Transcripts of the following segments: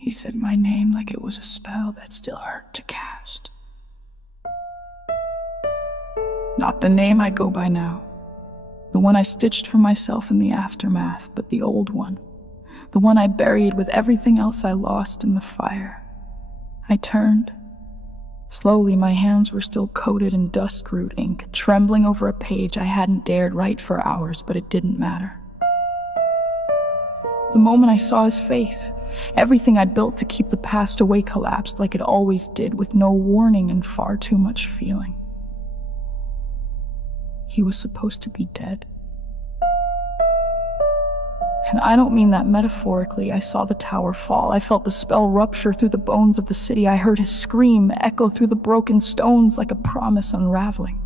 He said my name like it was a spell that still hurt to cast. Not the name I go by now, the one I stitched for myself in the aftermath, but the old one, the one I buried with everything else I lost in the fire. I turned. Slowly, my hands were still coated in dusk-root ink, trembling over a page I hadn't dared write for hours, but it didn't matter. The moment I saw his face, everything I'd built to keep the past away collapsed like it always did, with no warning and far too much feeling. He was supposed to be dead. And I don't mean that metaphorically. I saw the tower fall. I felt the spell rupture through the bones of the city. I heard his scream echo through the broken stones like a promise unraveling.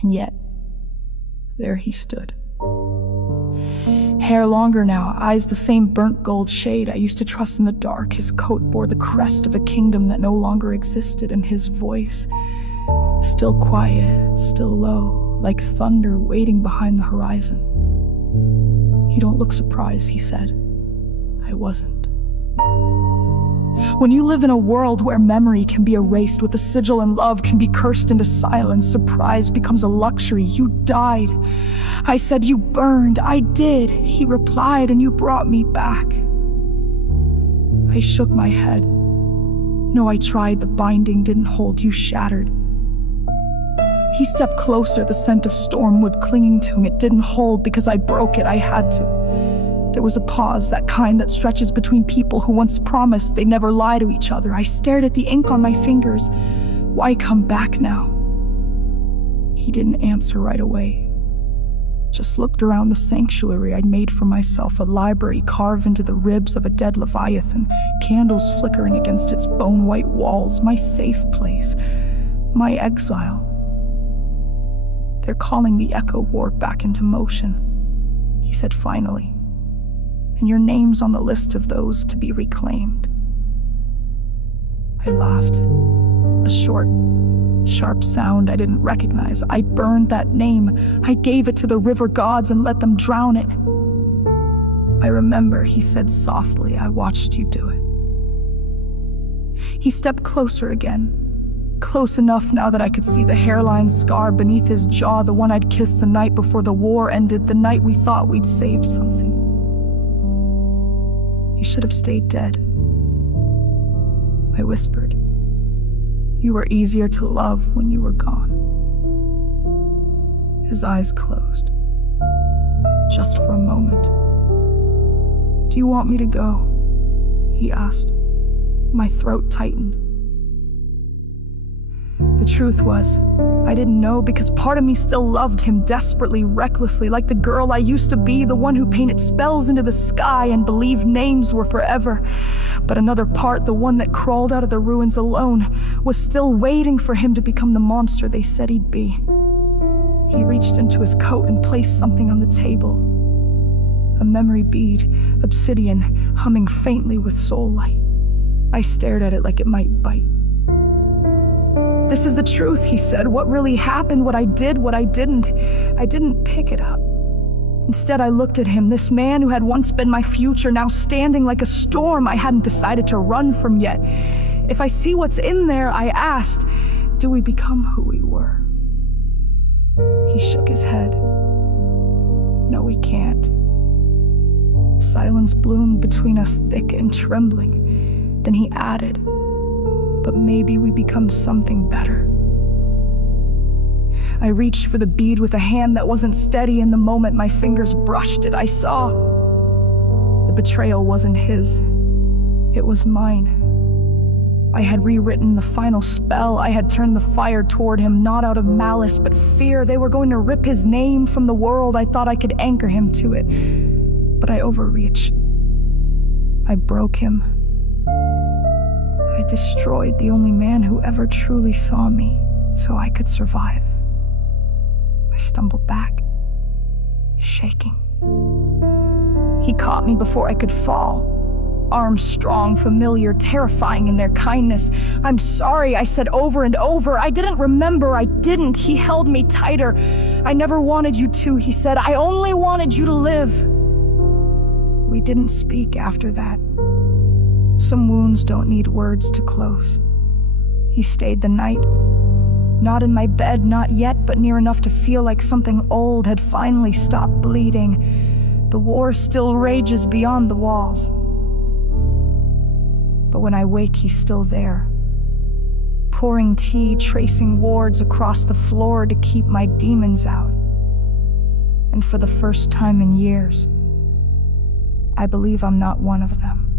And yet, there he stood. Hair longer now, eyes the same burnt gold shade I used to trust in the dark. His coat bore the crest of a kingdom that no longer existed, and his voice, still quiet, still low, like thunder waiting behind the horizon. "You don't look surprised," he said. I wasn't. When you live in a world where memory can be erased with a sigil and love can be cursed into silence, surprise becomes a luxury. "You died." I said. "You burned." "I did," he replied, "and you brought me back." I shook my head. "No, I tried. The binding didn't hold. You shattered." He stepped closer, the scent of stormwood clinging to him. "It didn't hold because I broke it. I had to." There was a pause, that kind that stretches between people who once promised they'd never lie to each other. I stared at the ink on my fingers. Why come back now? He didn't answer right away. Just looked around the sanctuary I'd made for myself, a library carved into the ribs of a dead leviathan, candles flickering against its bone-white walls, my safe place, my exile. "They're calling the echo warp back into motion," he said finally. "And your name's on the list of those to be reclaimed." I laughed. A short, sharp sound I didn't recognize. "I burned that name. I gave it to the river gods and let them drown it." "I remember," he said softly. "I watched you do it." He stepped closer again. Close enough now that I could see the hairline scar beneath his jaw, the one I'd kissed the night before the war ended, the night we thought we'd saved something. "You should have stayed dead," I whispered. "You were easier to love when you were gone." His eyes closed. Just for a moment. "Do you want me to go?" he asked. My throat tightened. The truth was, I didn't know, because part of me still loved him desperately, recklessly, like the girl I used to be, the one who painted spells into the sky and believed names were forever. But another part, the one that crawled out of the ruins alone, was still waiting for him to become the monster they said he'd be. He reached into his coat and placed something on the table. A memory bead, obsidian, humming faintly with soul light. I stared at it like it might bite. "This is the truth," he said. "What really happened, what I did, what I didn't. I didn't pick it up." Instead, I looked at him, this man who had once been my future, now standing like a storm I hadn't decided to run from yet. "If I see what's in there," I asked, "do we become who we were?" He shook his head. "No, we can't." Silence bloomed between us, thick and trembling. Then he added, "But maybe we become something better." I reached for the bead with a hand that wasn't steady. In the moment my fingers brushed it, I saw the betrayal wasn't his. It was mine. I had rewritten the final spell. I had turned the fire toward him, not out of malice, but fear. They were going to rip his name from the world. I thought I could anchor him to it, but I overreached. I broke him. I destroyed the only man who ever truly saw me, so I could survive. I stumbled back, shaking. He caught me before I could fall. Arms strong, familiar, terrifying in their kindness. "I'm sorry," I said over and over. "I didn't remember, I didn't." He held me tighter. "I never wanted you to," he said. "I only wanted you to live." We didn't speak after that. Some wounds don't need words to close. He stayed the night, not in my bed, not yet, but near enough to feel like something old had finally stopped bleeding. The war still rages beyond the walls. But when I wake, he's still there, pouring tea, tracing wards across the floor to keep my demons out. And for the first time in years, I believe I'm not one of them.